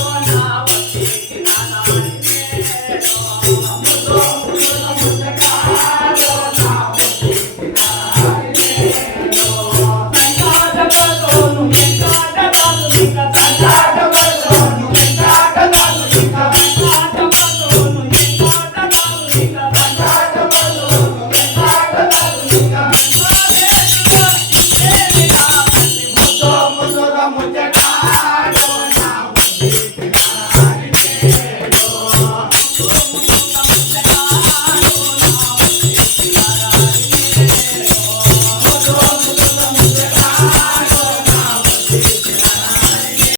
போனா ஒட்டிக்கினா